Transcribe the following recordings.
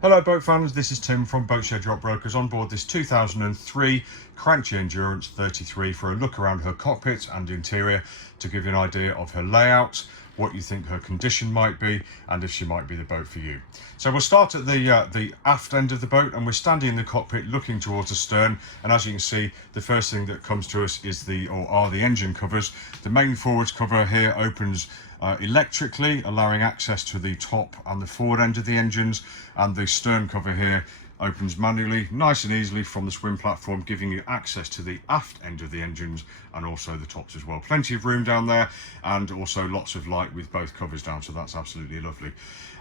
Hello boat fans, this is Tim from Boatshed Yacht Brokers on board this 2003 Cranchi Endurance 33 for a look around her cockpit and interior to give you an idea of her layout, what you think her condition might be and if she might be the boat for you. So we'll start at the aft end of the boat, and we're standing in the cockpit looking towards the stern, and as you can see the first thing that comes to us is are the engine covers. The main forwards cover here opens electrically, allowing access to the top and the forward end of the engines, and the stern cover here opens manually, nice and easily from the swim platform, giving you access to the aft end of the engines and also the tops as well. Plenty of room down there, and also lots of light with both covers down, so that's absolutely lovely.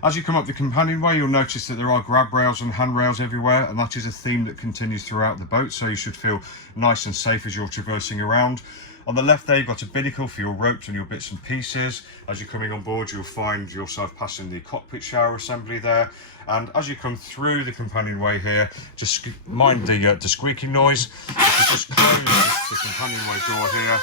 As you come up the companionway, you'll notice that there are grab rails and handrails everywhere, and that is a theme that continues throughout the boat, so you should feel nice and safe as you're traversing around. On the left there, you've got a binnacle for your ropes and your bits and pieces. As you're coming on board, you'll find yourself passing the cockpit shower assembly there. And as you come through the companionway here, just mind the squeaking noise. If you just close the companionway door here,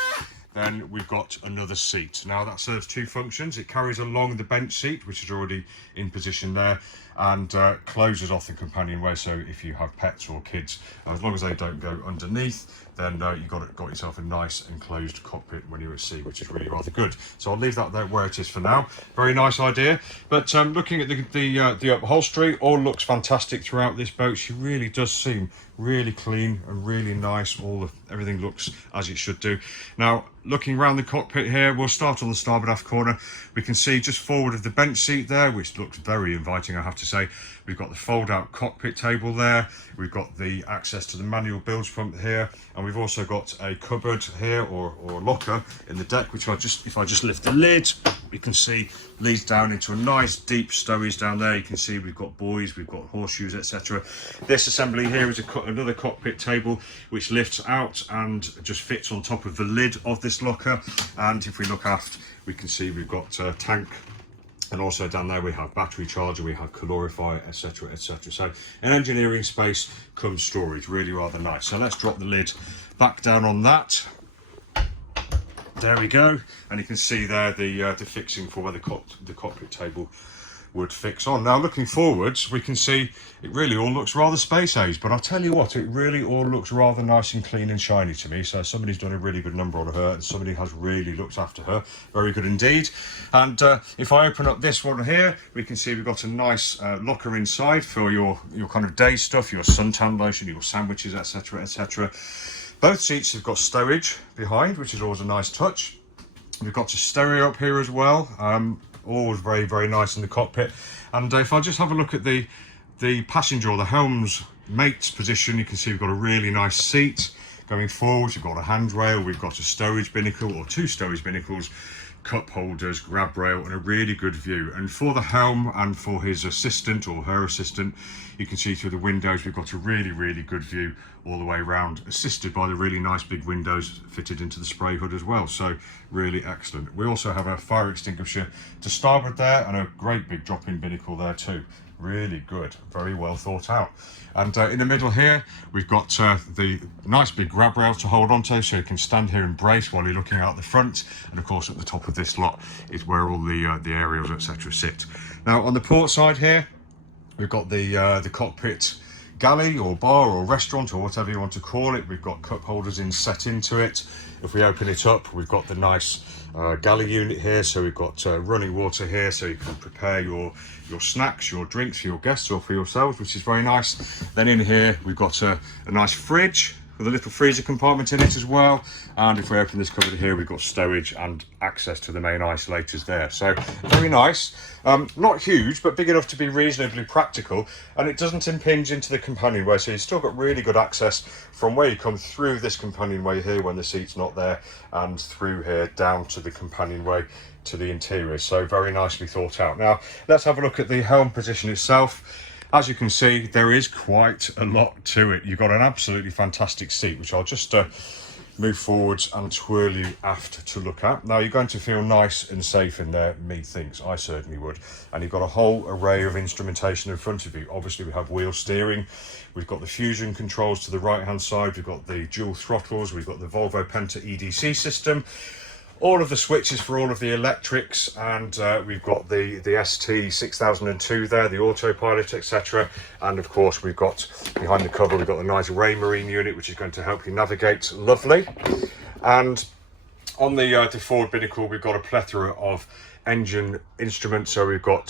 then we've got another seat. Now that serves two functions. It carries along the bench seat, which is already in position there, and closes off the companionway, so if you have pets or kids, as long as they don't go underneath, then you've got yourself a nice enclosed cockpit when you're at sea, which is really rather good. So I'll leave that there where it is for now. Very nice idea. But looking at the upholstery, all looks fantastic throughout this boat. She really does seem really clean and really nice. Everything looks as it should do. Now, looking around the cockpit here, we'll start on the starboard aft corner. We can see just forward of the bench seat there, which looks very inviting, I have to say. We've got the fold-out cockpit table there. We've got the access to the manual bilge pump here, and we've also got a cupboard here, or locker in the deck, which if I just lift the lid, we can see leads down into a nice deep stowage down there. You can see we've got buoys, we've got horseshoes, etc. This assembly here is another cockpit table which lifts out and just fits on top of the lid of this locker. And if we look aft, we can see we've got a tank, and also down there we have battery charger, we have calorifier, etc, etc. So in engineering space comes storage, really rather nice. So let's drop the lid back down on that. There we go, and you can see there the fixing for where the cockpit table would fix on. Now looking forwards, we can see it really all looks rather space age, but I'll tell you what, it really all looks rather nice and clean and shiny to me. So somebody's done a really good number on her, and somebody has really looked after her. Very good indeed. And if I open up this one here, we can see we've got a nice locker inside for your kind of day stuff, your suntan lotion, your sandwiches, etc, etc. Both seats have got stowage behind, which is always a nice touch. We've got a stereo up here as well. Always very, very nice in the cockpit. And if I just have a look at the passenger, or the helm's mate's position, you can see we've got a really nice seat. Going forward, we've got a handrail, we've got a stowage binnacle, or two stowage binnacles, cup holders, grab rail, and a really good view. And for the helm and for his assistant or her assistant, you can see through the windows we've got a really, really good view all the way around, assisted by the really nice big windows fitted into the spray hood as well. So really excellent. We also have a fire extinguisher to starboard there, and a great big drop-in binnacle there too. Really good, very well thought out. And in the middle here, we've got the nice big grab rail to hold onto, so you can stand here and brace while you're looking out the front. And of course, at the top of this lot is where all the aerials, etc., sit. Now on the port side here, we've got the cockpit galley or bar or restaurant or whatever you want to call it. We've got cup holders set into it. If we open it up, we've got the nice galley unit here, so we've got running water here, so you can prepare your snacks, your drinks for your guests or for yourselves, which is very nice. Then in here we've got a nice fridge with a little freezer compartment in it as well. And if we open this cupboard here, we've got stowage and access to the main isolators there. So very nice. Not huge, but big enough to be reasonably practical, and it doesn't impinge into the companionway, so you've still got really good access from where you come through this companionway here when the seat's not there, and through here down to the companionway to the interior. So very nicely thought out. Now let's have a look at the helm position itself. As you can see, there is quite a lot to it. You've got an absolutely fantastic seat, which I'll just move forwards and twirl you aft to look at. Now you're going to feel nice and safe in there, methinks. I certainly would. And you've got a whole array of instrumentation in front of you. Obviously we have wheel steering, we've got the fusion controls to the right hand side, we've got the dual throttles, we've got the Volvo Penta EDC system. all of the switches for all of the electrics, and we've got the ST 6002 there, the autopilot, etc. And of course we've got behind the cover, we've got the nice Raymarine unit, which is going to help you navigate lovely. And on the forward binnacle, we've got a plethora of engine instruments. So we've got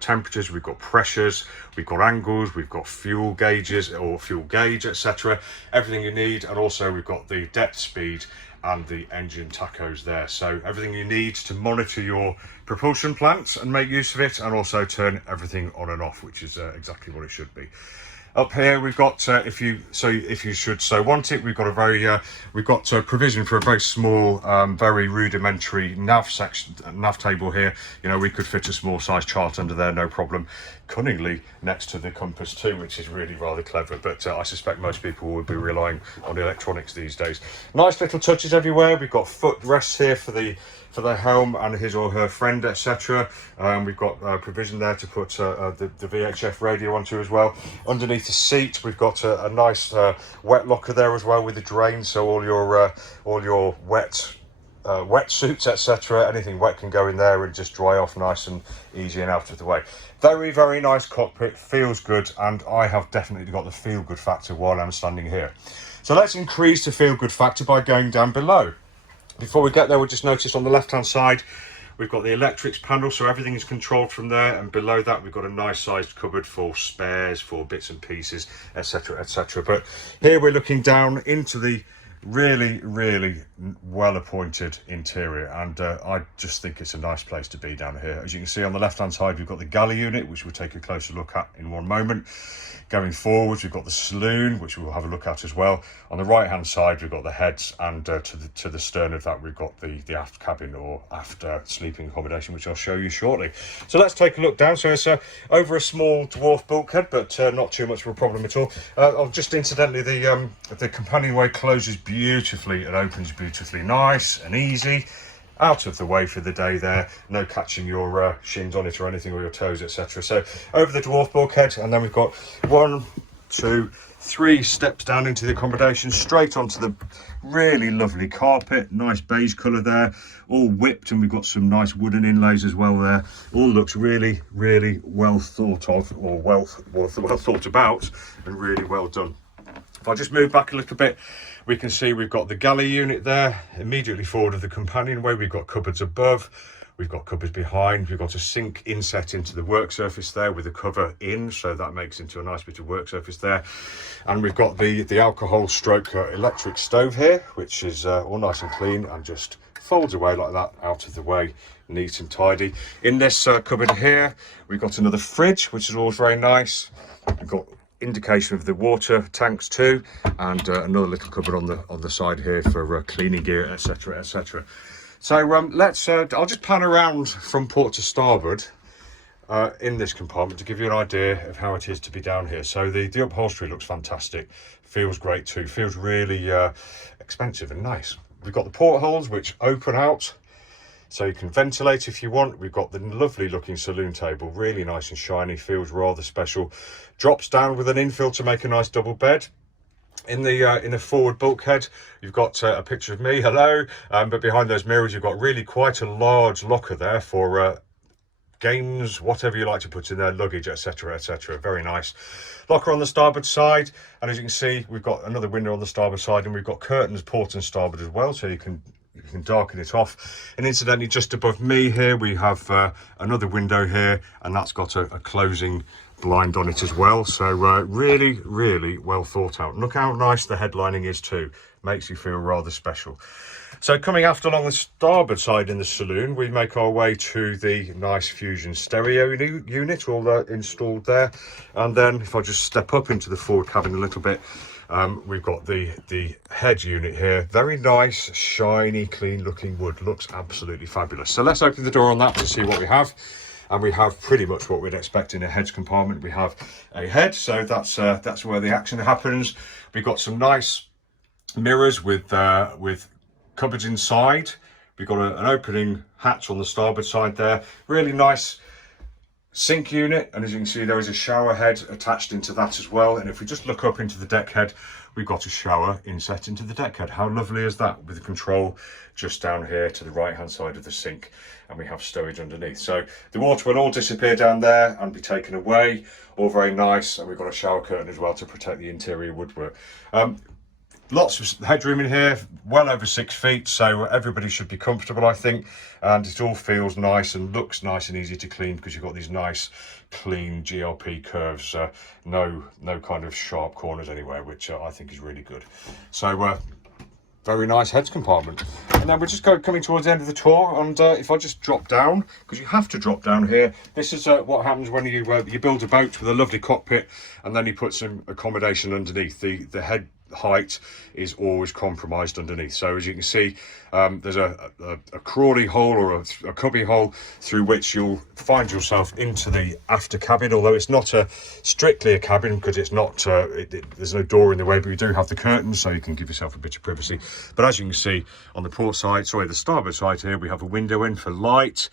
temperatures, we've got pressures, we've got angles, we've got fuel gauges or fuel gauge, etc. Everything you need. And also we've got the depth, speed and the engine tachos there. So everything you need to monitor your propulsion plants and make use of it, and also turn everything on and off, which is exactly what it should be. Up here we've got, if you should so want it, we've got a very provision for a very small, very rudimentary nav table here. You know, we could fit a small size chart under there, no problem. Cunningly next to the compass too, which is really rather clever. But I suspect most people would be relying on electronics these days. Nice little touches everywhere. We've got foot rests here for the helm and his or her friend, etc. We've got provision there to put the VHF radio onto as well. Underneath the seat we've got a nice wet locker there as well with the drain, so all your wet suits, etc. anything wet can go in there and just dry off nice and easy and out of the way. Very, very nice cockpit, feels good, and I have definitely got the feel good factor while I'm standing here. So let's increase the feel good factor by going down below. Before we get there, we'll just notice on the left hand side we've got the electrics panel, so everything is controlled from there, and below that we've got a nice sized cupboard for spares, for bits and pieces, etc, etc. But here we're looking down into the really, really well appointed interior, and I just think it's a nice place to be down here. As you can see on the left hand side we've got the galley unit, which we'll take a closer look at in one moment. Going forwards we've got the saloon, which we'll have a look at as well. On the right hand side we've got the heads, and to the stern of that we've got the aft cabin or aft sleeping accommodation, which I'll show you shortly. So let's take a look down. So it's over a small dwarf bulkhead, but not too much of a problem at all. I'll just incidentally, the companionway closes beautifully and opens beautifully, nice and easy. Out of the way for the day there, no catching your shins on it or anything, or your toes, etc. So over the dwarf bulkhead, and then we've got 1, 2, 3 steps down into the accommodation, straight onto the really lovely carpet, nice beige colour there, all whipped, and we've got some nice wooden inlays as well there. All looks really, really well thought of, or well thought about, and really well done. If I just move back a little bit, we can see we've got the galley unit there. Immediately forward of the companionway, we've got cupboards above, we've got cupboards behind, we've got a sink inset into the work surface there with a cover in, so that makes into a nice bit of work surface there. And we've got the alcohol stroke electric stove here, which is all nice and clean and just folds away like that, out of the way, neat and tidy. In this cupboard here, we've got another fridge, which is always very nice. We've got indication of the water tanks too, and another little cupboard on the side here for cleaning gear, etc, etc. So let's I'll just pan around from port to starboard in this compartment to give you an idea of how it is to be down here. So the upholstery looks fantastic, feels great too, feels really expensive and nice. We've got the portholes which open out, so you can ventilate if you want. We've got the lovely looking saloon table, really nice and shiny, feels rather special. Drops down with an infill to make a nice double bed. In the forward bulkhead, you've got a picture of me, hello, but behind those mirrors you've got really quite a large locker there for games, whatever you like to put in there, luggage, etc, etc. Very nice. Locker on the starboard side, and as you can see we've got another window on the starboard side, and we've got curtains port and starboard as well, so you can darken it off. And incidentally, just above me here we have another window here, and that's got a closing blind on it as well. So really, really well thought out. And look how nice the headlining is too, makes you feel rather special. So coming aft along the starboard side in the saloon, we make our way to the nice Fusion stereo unit, all installed there. And then if I just step up into the forward cabin a little bit, we've got the head unit here. Very nice, shiny, clean looking wood, looks absolutely fabulous. So let's open the door on that to see what we have. And we have pretty much what we'd expect in a heads compartment. We have a head, so that's where the action happens. We've got some nice mirrors with cupboards inside. We've got an opening hatch on the starboard side there. Really nice sink unit, and as you can see there is a shower head attached into that as well. And if we just look up into the deck head, we've got a shower inset into the deck head. How lovely is that, with the control just down here to the right hand side of the sink, and we have stowage underneath. So the water will all disappear down there and be taken away, all very nice. And we've got a shower curtain as well to protect the interior woodwork. Lots of headroom in here, well over 6 feet, so everybody should be comfortable, I think. And it all feels nice and looks nice and easy to clean, because you've got these nice clean GLP curves, no kind of sharp corners anywhere, which I think is really good. So very nice heads compartment. And then we're just coming towards the end of the tour, and if I just drop down, because you have to drop down here, this is what happens when you build a boat with a lovely cockpit, and then you put some accommodation underneath. The head height is always compromised underneath. So as you can see, there's a crawley hole or a cubby hole through which you'll find yourself into the after cabin, although it's not strictly a cabin, because it's not there's no door in the way, but we do have the curtains, so you can give yourself a bit of privacy. But as you can see on the port side, sorry, the starboard side here, we have a window in for light.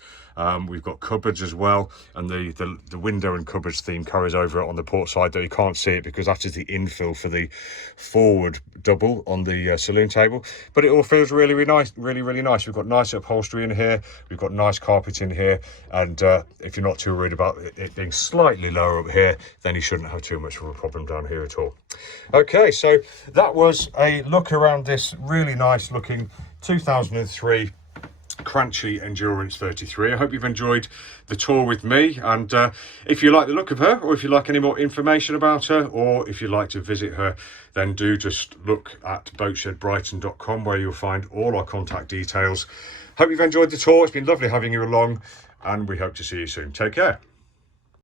We've got cupboards as well, and the window and cupboards theme carries over on the port side, though you can't see it because that is the infill for the forward double on the saloon table. But it all feels really, really nice, really nice. We've got nice upholstery in here, we've got nice carpet in here, and if you're not too worried about it being slightly lower up here, then you shouldn't have too much of a problem down here at all. Okay, so that was a look around this really nice looking 2003 Cranchi Endurance 33. I hope you've enjoyed the tour with me, and if you like the look of her, or if you like any more information about her, or if you'd like to visit her, then do just look at boatshedbrighton.com, where you'll find all our contact details. Hope you've enjoyed the tour. It's been lovely having you along, and we hope to see you soon. Take care.